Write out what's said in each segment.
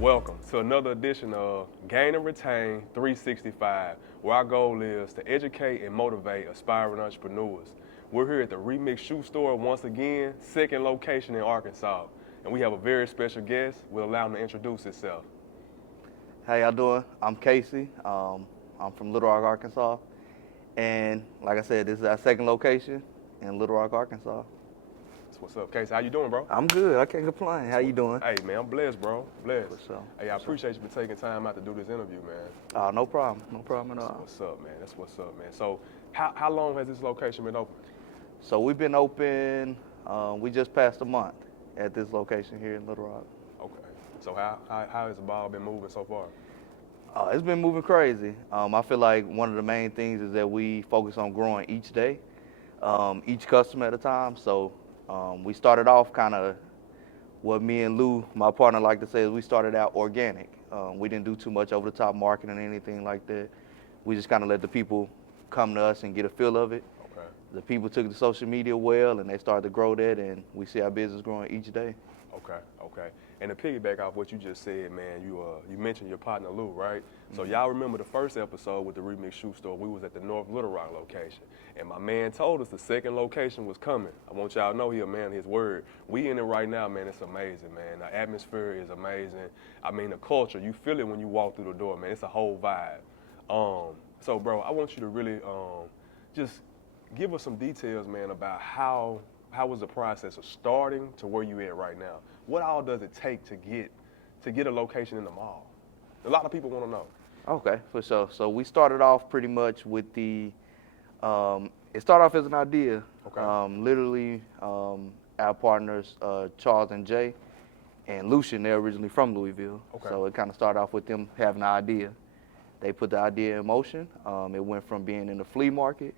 Welcome to another edition of Gain and Retain 365, where our goal is to educate and motivate aspiring entrepreneurs. We're here at the Remix Shoe Store once again, second location in Arkansas, and we have a very special guest. We'll allow him to introduce himself. How y'all doing? I'm Casey. I'm from Little Rock, Arkansas, and like I said, this is our second location in Little Rock, Arkansas. That's what's up, Casey. How you doing, bro? I'm good. I can't complain. How you doing? Hey, man, I'm blessed, bro. Blessed. For sure. Hey, I appreciate you for taking time out to do this interview, man. No problem. No problem at all. That's what's up, man. That's what's up, man. So, how long has this location been open? So we've been open. We just passed a month at this location here in Little Rock. Okay. So how has the ball been moving so far? It's been moving crazy. I feel like one of the main things is that we focus on growing each day, each customer at a time. So we started off kind of what me and Lou, my partner, like to say is we started out organic. We didn't do too much over the top marketing or anything like that. We just kind of let the people come to us and get a feel of it. Okay. The people took the social media well and they started to grow that, and we see our business growing each day. Okay. And to piggyback off what you just said, man, you mentioned your partner Lou, right? So y'all remember the first episode with the Remix Shoe Store? We was at the North Little Rock location, and my man told us the second location was coming. I want y'all to know he a man of his word. We in it right now, man. It's amazing, man. The atmosphere is amazing. I mean, the culture, you feel it when you walk through the door, man. It's a whole vibe. So, bro, I want you to really just give us some details, man, about how was the process of starting to where you at right now? What all does it take to get a location in the mall? A lot of people want to know. Okay, for sure. So we started off pretty much with it started off as an idea. Okay. Literally, our partners, Charles and Jay and Lucian, they're originally from Louisville. Okay. So it kind of started off with them having an idea. They put the idea in motion. It went from being in the flea market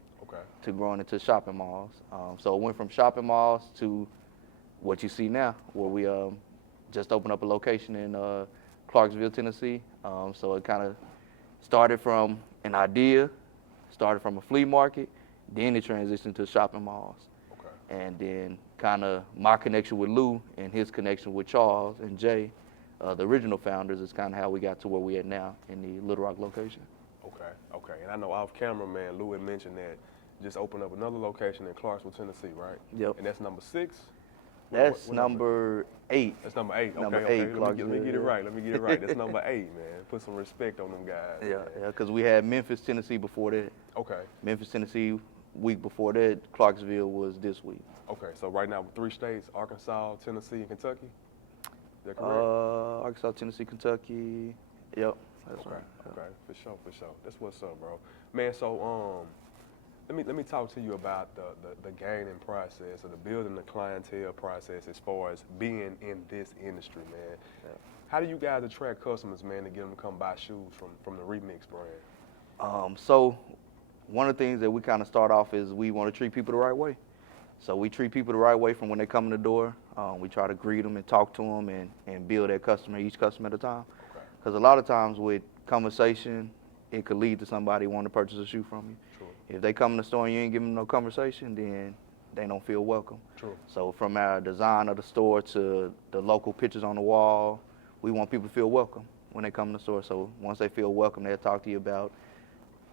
to growing into shopping malls. So it went from shopping malls to what you see now, where we just opened up a location in Clarksville, Tennessee. So it kind of started from an idea, started from a flea market, then it transitioned to shopping malls. Okay. And then kind of my connection with Lou and his connection with Charles and Jay, the original founders, is kind of how we got to where we at now in the Little Rock location. Okay. And I know off camera, man, Lou had mentioned that just opened up another location in Clarksville, Tennessee, right? Yep. And that's number 6? That's number 8. That's number 8. Number Okay. 8, Let me get it right. That's number 8, man. Put some respect on them guys. Yeah, because we had Memphis, Tennessee before that. Okay. Memphis, Tennessee, week before that. Clarksville was this week. Okay, so right now 3 states, Arkansas, Tennessee, and Kentucky? Is that correct? Arkansas, Tennessee, Kentucky. Yep, that's right. Okay, for sure. That's what's up, bro. Man, so let me talk to you about the gaining process or the building the clientele process as far as being in this industry, man. Yeah. How do you guys attract customers, man, to get them to come buy shoes from the Remix brand? So one of the things that we kind of start off is we want to treat people the right way. So we treat people the right way from when they come in the door. We try to greet them and talk to them and build that customer, each customer at a time. Because a lot of times with conversation, it could lead to somebody wanting to purchase a shoe from you. True. If they come in the store and you ain't giving them no conversation, then they don't feel welcome. True. So from our design of the store to the local pictures on the wall, we want people to feel welcome when they come in the store. So once they feel welcome, they'll talk to you about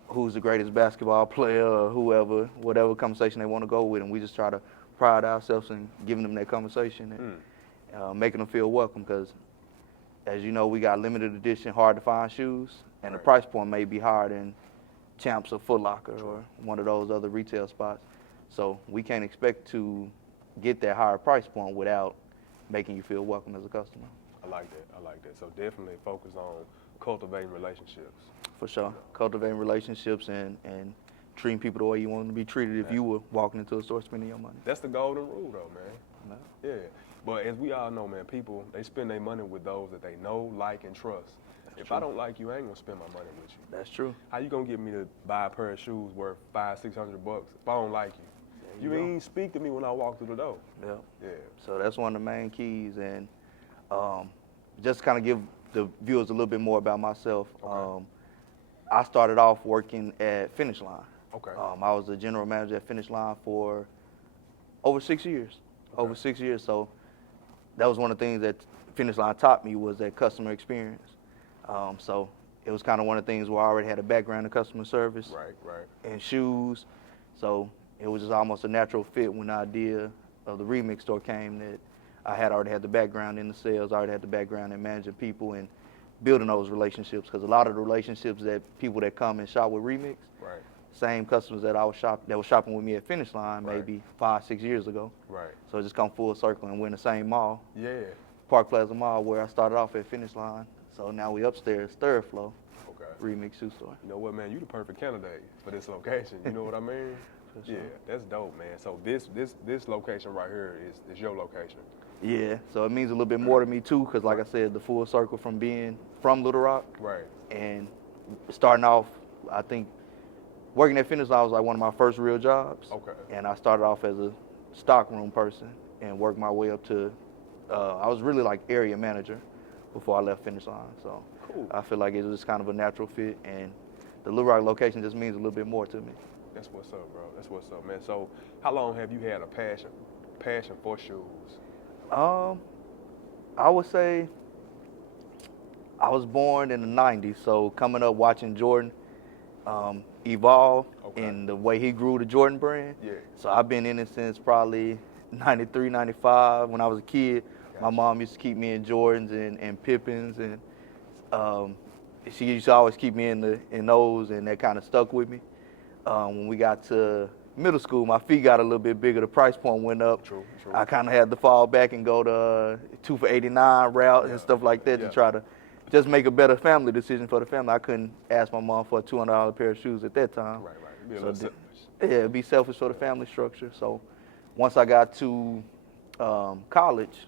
who's the greatest basketball player or whoever, whatever conversation they want to go with. And we just try to pride ourselves in giving them that conversation and making them feel welcome, because as you know, we got limited edition, hard to find shoes, and the price point may be higher than Champs or Foot Locker or one of those other retail spots. So we can't expect to get that higher price point without making you feel welcome as a customer. I like that. So definitely focus on cultivating relationships. For sure. Cultivating relationships and treating people the way you want them to be treated if you were walking into a store spending your money. That's the golden rule, though, man. No. Yeah. But as we all know, man, people, they spend their money with those that they know, like, and trust. If I don't like you, I ain't gonna spend my money with you. That's true. How you gonna get me to buy a pair of shoes worth $500-600 if I don't like you? You ain't speak to me when I walk through the door. Yeah. So that's one of the main keys. And just to kind of give the viewers a little bit more about myself. I started off working at Finish Line. Okay. I was the general manager at Finish Line for over 6 years. Okay. Over 6 years. So that was one of the things that Finish Line taught me was that customer experience. So it was kind of one of the things where I already had a background in customer service Right. and shoes. So it was just almost a natural fit when the idea of the remix store came, that I had already had the background in the sales, I already had the background in managing people and building those relationships. Because a lot of the relationships that people that come and shop with Remix, Right. same customers that that was shopping with me at Finish Line Right. maybe 5-6 years ago. Right. So it just come full circle, and we're in the same mall, Yeah. Park Plaza Mall, where I started off at Finish Line. So now we upstairs, third floor, Okay. Remix shoe store. You know what, man? You the perfect candidate for this location. You know what I mean? For sure. Yeah, that's dope, man. So this location right here is your location. Yeah, so it means a little bit more to me too, because like I said, the full circle from being from Little Rock Right. and starting off, I think working at Finish Line was like one of my first real jobs. Okay. And I started off as a stockroom person and worked my way up to, I was really like area manager before I left Finish Line. So Cool. I feel like it was just kind of a natural fit, and the Little Rock location just means a little bit more to me. That's what's up, bro. That's what's up, man. So how long have you had a passion for shoes? I would say I was born in the 90s, so coming up watching Jordan evolve Okay. in the way he grew the Jordan brand. Yeah. So I've been in it since probably 93, 95. When I was a kid, my Gotcha. mom used to keep me in Jordans and Pippins, and she used to always keep me in those, and that kind of stuck with me. When we got to middle school, my feet got a little bit bigger. The price point went up. True. I kind of had to fall back and go to 2 for $89 route Yeah. and stuff like that Yeah. to try to just make a better family decision for the family. I couldn't ask my mom for a $200 pair of shoes at that time. Right. Be a So little the- selfish. Yeah, it'd be selfish for the family structure. So once I got to college,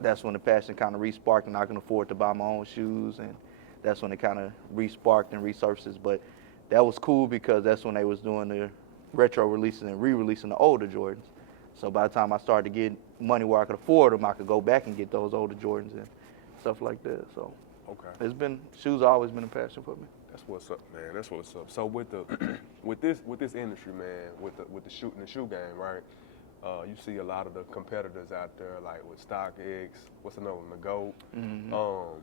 that's when the passion kind of re-sparked, and I can afford to buy my own shoes, and that's when it kind of re-sparked and resurfaced. But that was cool because that's when they was doing the retro releases and re-releasing the older Jordans. So by the time I started to get money where I could afford them, I could go back and get those older Jordans and stuff like that. So Okay. shoes have always been a passion for me. That's what's up, man. That's what's up. So with the with this industry, man, with the shoe game, right? You see a lot of the competitors out there, like with StockX, what's another one, the GOAT. Mm-hmm.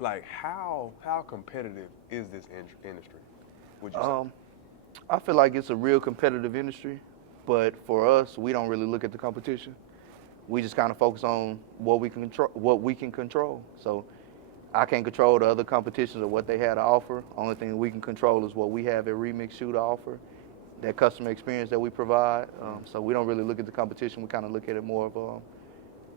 Like how competitive is this industry? Would you say? I feel like it's a real competitive industry, but for us, we don't really look at the competition. We just kind of focus on what we can control. So I can't control the other competitions or what they had to offer. Only thing we can control is what we have at Remix Shoe to offer, that customer experience that we provide. So we don't really look at the competition. We kind of look at it more of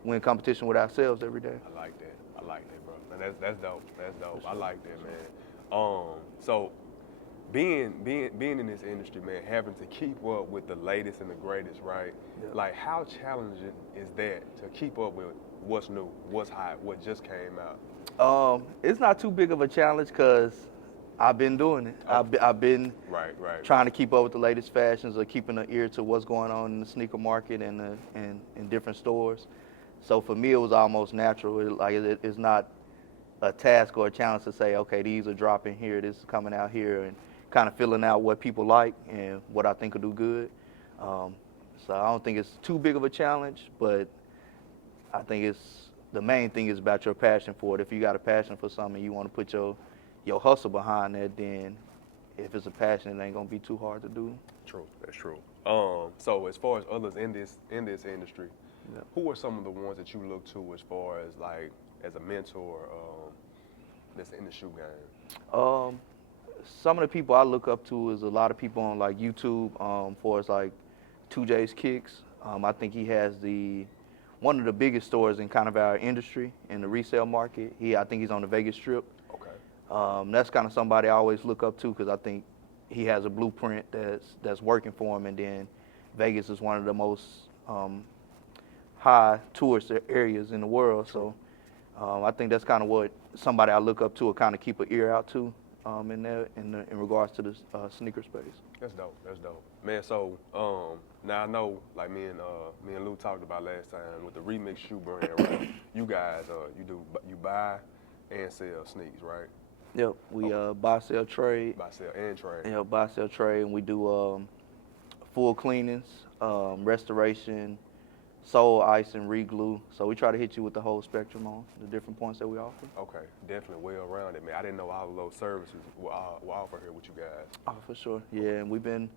we're in competition with ourselves every day. I like that, bro. And that's dope. That's dope. I like that, man. So being in this industry, man, having to keep up with the latest and the greatest, right? Yeah. Like how challenging is that to keep up with what's new, what's hot, what just came out? It's not too big of a challenge because I've been doing it. I've been Right. trying to keep up with the latest fashions or keeping an ear to what's going on in the sneaker market and in different stores. So for me, it was almost natural. It's not a task or a challenge to say, okay, these are dropping here, this is coming out here, and kind of filling out what people like and what I think will do good. So I don't think it's too big of a challenge, but I think the main thing is about your passion for it. If you got a passion for something, you want to put your hustle behind that, then if it's a passion, it ain't gonna be too hard to do. True. That's true. So as far as others in this industry, Yeah. who are some of the ones that you look to as far as like as a mentor that's in the shoe game? Some of the people I look up to is a lot of people on like YouTube, for as like 2J's Kicks. I think he has one of the biggest stores in kind of our industry in the resale market. I think he's on the Vegas Strip. Okay. That's kind of somebody I always look up to because I think he has a blueprint that's working for him. And then Vegas is one of the most high tourist areas in the world. So I think that's kind of what somebody I look up to or kind of keep an ear out to in regards to the sneaker space. That's dope. Man, so now I know, like me and Lou talked about last time with the Remix shoe brand, right? You guys, you buy and sell sneaks, right? Yep, we buy, sell, trade. Buy, sell, and trade. Yeah, buy, sell, trade, and we do full cleanings, restoration, sole, ice, and re-glue. So we try to hit you with the whole spectrum on the different points that we offer. Okay, definitely well-rounded, man. I didn't know all of those services were offered here with you guys. Oh, for sure. Yeah, and we've been,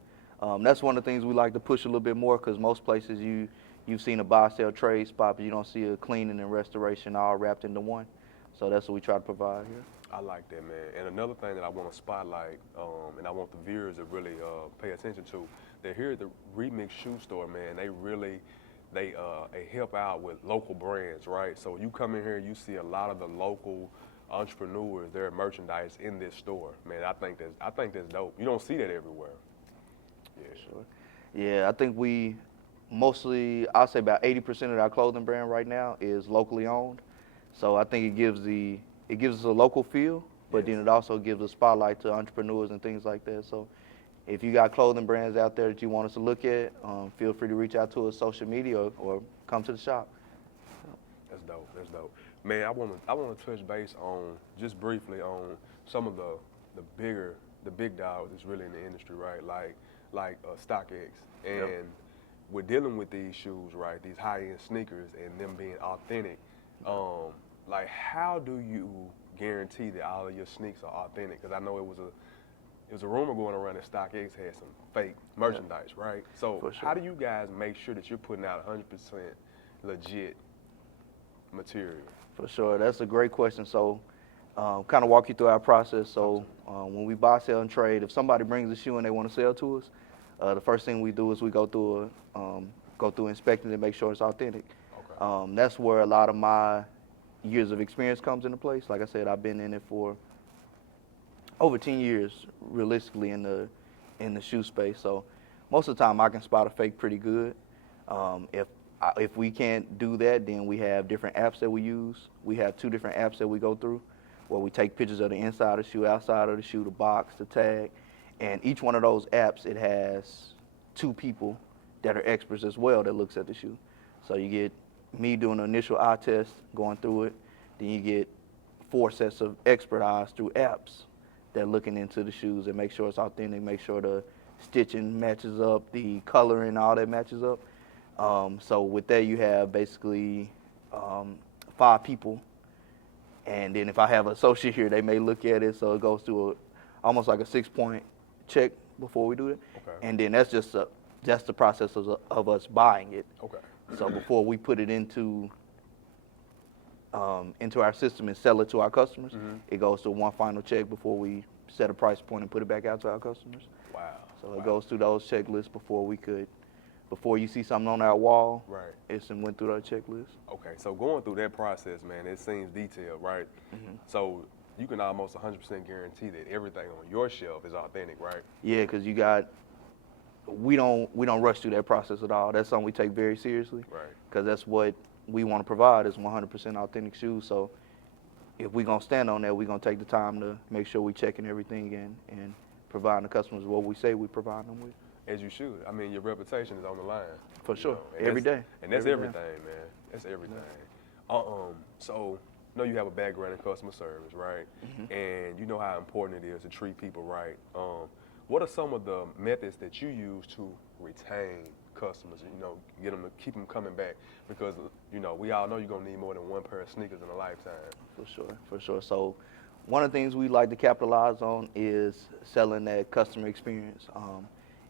that's one of the things we like to push a little bit more, because most places you've seen a buy, sell, trade spot, but you don't see a cleaning and restoration all wrapped into one. So that's what we try to provide here. I like that, man. And another thing that I want to spotlight, and I want the viewers to really pay attention to, that here at the Remix Shoe Store, man, they help out with local brands, right? So you come in here, you see a lot of the local entrepreneurs, their merchandise in this store, man. I think that's dope. You don't see that everywhere. Yeah, Sure. Yeah, I think we mostly, I'll say about 80% of our clothing brand right now is locally owned. So I think it gives us a local feel, but Yes. then it also gives a spotlight to entrepreneurs and things like that. So if you got clothing brands out there that you want us to look at, feel free to reach out to us social media or come to the shop. That's dope. That's dope. Man, I want to touch base on, just briefly, on some of the big dogs that's really in the industry, right? Like StockX. And Yep. we're dealing with these shoes, right? These high-end sneakers and them being authentic. Like, how do you guarantee that all of your sneaks are authentic? Because I know it was a rumor going around that StockX had some fake merchandise, right? So For sure. how do you guys make sure that you're putting out 100% legit material? For sure, that's a great question. So, kind of walk you through our process. So, when we buy, sell, and trade, if somebody brings a shoe and they want to sell to us, the first thing we do is we go through inspecting to make sure it's authentic. Okay. That's where a lot of my years of experience comes into place. Like I said, I've been in it for over 10 years, realistically, in the shoe space. So, most of the time, I can spot a fake pretty good. If we can't do that, then we have different apps that we use. We have 2 different apps that we go through, where we take pictures of the inside of the shoe, outside of the shoe, the box, the tag, and each one of those apps, it has 2 people that are experts as well that looks at the shoe. So you get me doing an initial eye test, going through it, then you get 4 sets of expert eyes through apps that are looking into the shoes and make sure it's authentic, make sure the stitching matches up, the coloring, all that matches up. So with that, you have basically 5 people, and then if I have an associate here, they may look at it. So it goes through almost like a 6-point check before we do it, Okay. and then that's the process of us buying it. Okay. So before we put it into our system and sell it to our customers, it goes to one final check before we set a price point and put it back out to our customers. Wow. So it goes through those checklists before you see something on our wall, Right. it's went through that checklist. Okay, so going through that process, man, it seems detailed, right? So you can almost 100% guarantee that everything on your shelf is authentic, right? Yeah, because we don't rush through that process at all. That's something we take very seriously. Right. Because that's what we want to provide is 100% authentic shoes. So if we're gonna stand on that, we're gonna take the time to make sure we checking everything and providing the customers what we say we provide them with. As you should. I mean, your reputation is on the line. For sure. And Every that's- day. And that's Every day. everything, man. That's everything. So I know you have a background in customer service, right? And you know how important it is to treat people right. What are some of the methods that you use to retain customers? You know, get them to keep them coming back, because you know we all know you're gonna need more than one pair of sneakers in a lifetime. For sure. So one of the things we like to capitalize on is selling that customer experience.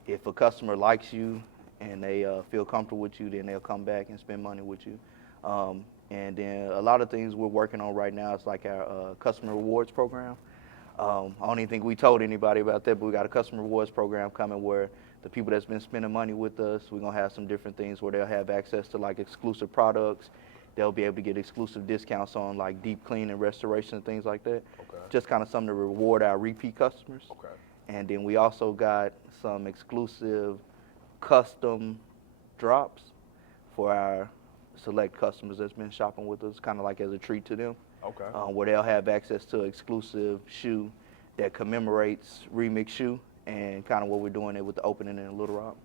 If a customer likes you and they feel comfortable with you, then they'll come back and spend money with you. And then a lot of things we're working on right now is like our customer rewards program. I don't even think we told anybody about that, but we got a customer rewards program coming where the people that's been spending money with us, we're gonna have some different things where they'll have access to like exclusive products. They'll be able to get exclusive discounts on like deep clean and restoration and things like that. Okay. Just kind of something to reward our repeat customers. Okay. And then we also got some exclusive custom drops for our select customers that's been shopping with us, kind of like as a treat to them. Okay. Where they'll have access to exclusive shoe that commemorates Remix Shoe and kind of what we're doing there with the opening in Little Rock.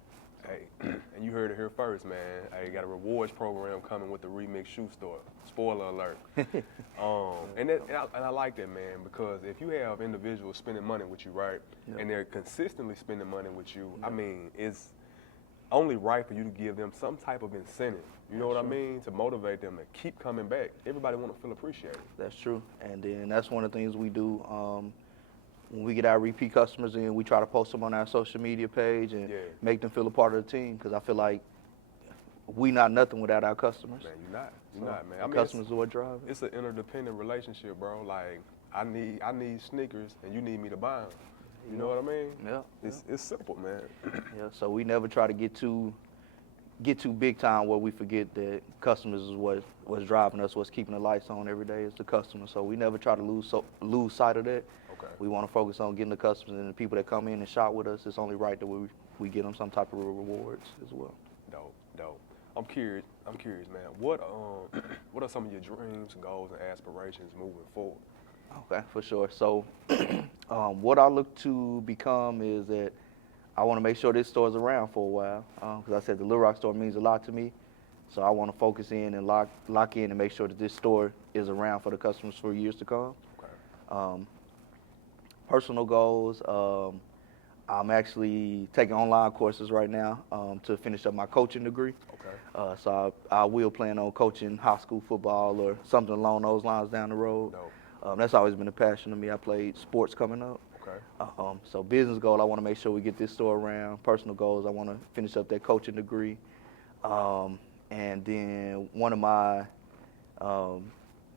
Hey, and you heard it here first, man. Hey, you got a rewards program coming with the Remix Shoe Store. Spoiler alert. And I like that, man, because if you have individuals spending money with you, right, and they're consistently spending money with you, I mean, only right for you to give them some type of incentive. You know what I mean? To motivate them to keep coming back. Everybody want to feel appreciated. That's true. And then that's one of the things we do. When we get our repeat customers in, we try to post them on our social media page and make them feel a part of the team, because I feel like we not nothing without our customers. Man, you're not, man. I mean, customers are what drive it. It's an interdependent relationship, bro. Like, I need sneakers and you need me to buy them. You know what I mean? Yeah. It's simple, man. Yeah. So we never try to get too big time where we forget that customers is what's driving us, what's keeping the lights on every day is the customer. So we never try to lose sight of that. Okay. We want to focus on getting the customers and the people that come in and shop with us. It's only right that we get them some type of rewards as well. Dope. I'm curious, man. What are some of your dreams, goals, and aspirations moving forward? Okay, for sure. So what I look to become is that I want to make sure this store is around for a while. Because I said the Little Rock store means a lot to me. So I want to focus in and lock in and make sure that this store is around for the customers for years to come. Okay. Personal goals, I'm actually taking online courses right now to finish up my coaching degree. Okay. So I will plan on coaching high school football or something along those lines down the road. Dope. That's always been a passion to me. I played sports coming up. Okay. So business goal, I want to make sure we get this store around. Personal goals, I want to finish up that coaching degree. And then one of my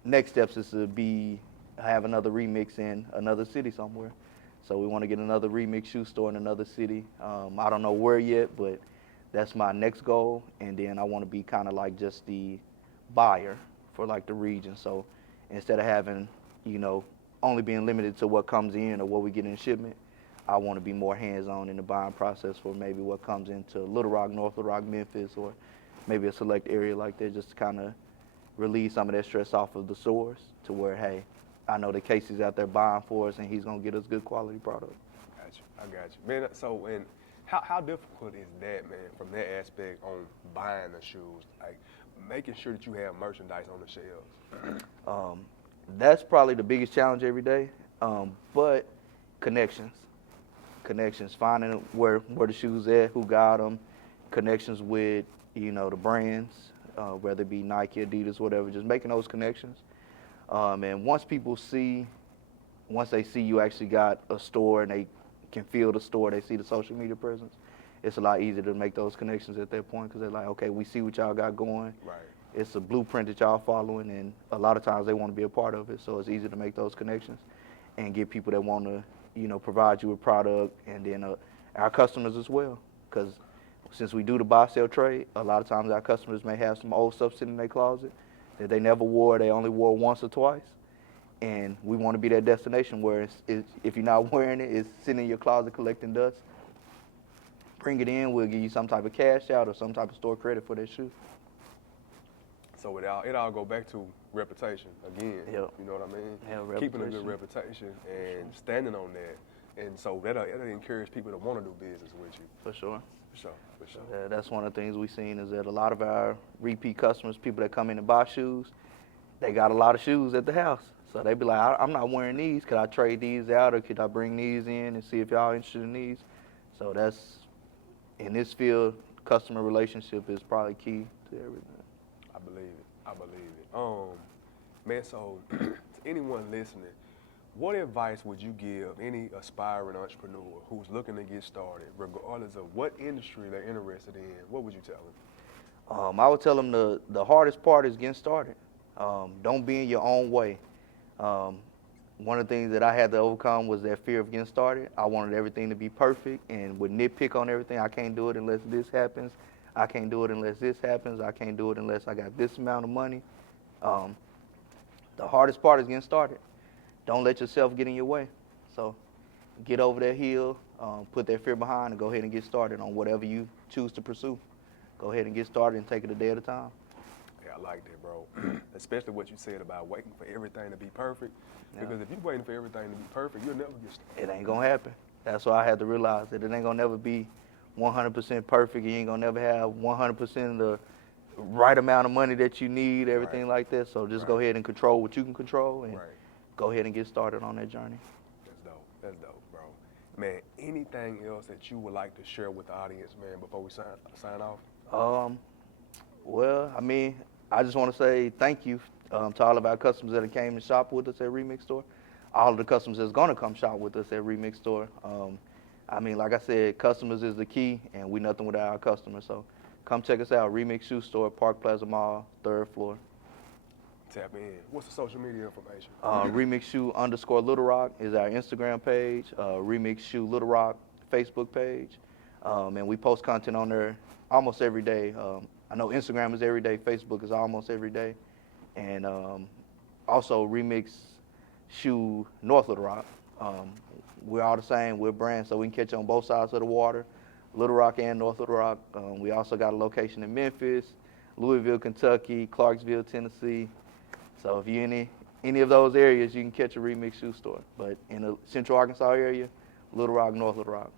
next steps is to have another remix in another city somewhere. So we want to get another remix shoe store in another city. I don't know where yet, but that's my next goal. And then I want to be kind of like just the buyer for like the region. So instead of having, only being limited to what comes in or what we get in shipment, I want to be more hands-on in the buying process for maybe what comes into Little Rock, North Little Rock, Memphis, or maybe a select area like that, just to kind of relieve some of that stress off of the stores to where, hey, I know that Casey's out there buying for us and he's going to get us good quality product. I got you. Man, so and how difficult is that, man, from that aspect on buying the shoes, like making sure that you have merchandise on the shelves? That's probably the biggest challenge every day, but connections, finding where the shoes at, who got them, connections with, the brands, whether it be Nike, Adidas, whatever, just making those connections. And once they see you actually got a store and they can feel the store, they see the social media presence, it's a lot easier to make those connections at that point because they're like, okay, we see what y'all got going. Right. It's a blueprint that y'all following, and a lot of times they want to be a part of it, so it's easy to make those connections and get people that want to, provide you with product, and then our customers as well, because since we do the buy, sell, trade, a lot of times our customers may have some old stuff sitting in their closet that they never wore, they only wore once or twice, and we want to be that destination where if you're not wearing it, it's sitting in your closet collecting dust. Bring it in, we'll give you some type of cash out or some type of store credit for that shoe. So it all go back to reputation again. Yep. You know what I mean? Yeah, keeping a good reputation and standing on that, and so that'll encourage people to want to do business with you. For sure. For sure. Yeah, that's one of the things we've seen is that a lot of our repeat customers, people that come in and buy shoes, they got a lot of shoes at the house. So they be like, I'm not wearing these. Could I trade these out, or could I bring these in and see if y'all interested in these? So that's, in this field, customer relationship is probably key to everything. I believe it. Man, so to anyone listening, what advice would you give any aspiring entrepreneur who's looking to get started, regardless of what industry they're interested in? What would you tell them? I would tell them the hardest part is getting started. Don't be in your own way. One of the things that I had to overcome was that fear of getting started. I wanted everything to be perfect and would nitpick on everything. I can't do it unless this happens. I can't do it unless this happens. I can't do it unless I got this amount of money. The hardest part is getting started. Don't let yourself get in your way. So get over that hill, put that fear behind, and go ahead and get started on whatever you choose to pursue. Go ahead and get started and take it a day at a time. Yeah, I like that, bro. Especially what you said about waiting for everything to be perfect. Yeah. Because if you're waiting for everything to be perfect, you'll never get started. It ain't going to happen. That's why I had to realize that it ain't going to never be 100% perfect. You ain't going to never have 100% of the right amount of money that you need, everything like that. So just go ahead and control what you can control and go ahead and get started on that journey. That's dope, bro. Man, anything else that you would like to share with the audience, man, before we sign off? Well, I mean, I just want to say thank you to all of our customers that came and shopped with us at Remix Store. All of the customers that's going to come shop with us at Remix Store. I mean, like I said, customers is the key, and we nothing without our customers. So come check us out, Remix Shoe Store, Park Plaza Mall, 3rd floor. Tap in. What's the social media information? Remix Shoe _ Little Rock is our Instagram page. Remix Shoe Little Rock Facebook page. And we post content on there almost every day. I know Instagram is every day. Facebook is almost every day. And also Remix Shoe North Little Rock. We're all the same. We're brands, so we can catch you on both sides of the water, Little Rock and North Little Rock. We also got a location in Memphis, Louisville, Kentucky, Clarksville, Tennessee. So if you're in any of those areas, you can catch a Remix Shoe Store. But in the Central Arkansas area, Little Rock, North Little Rock.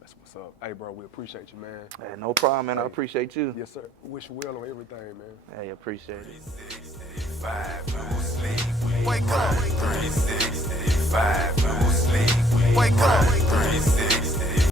That's what's up. Hey, bro, we appreciate you, man. Hey, no problem, man. Hey. I appreciate you. Yes, sir. Wish you well on everything, man. Hey, appreciate it. 365 new sleep. Wake up. 365 new sleep. Wake up. 365.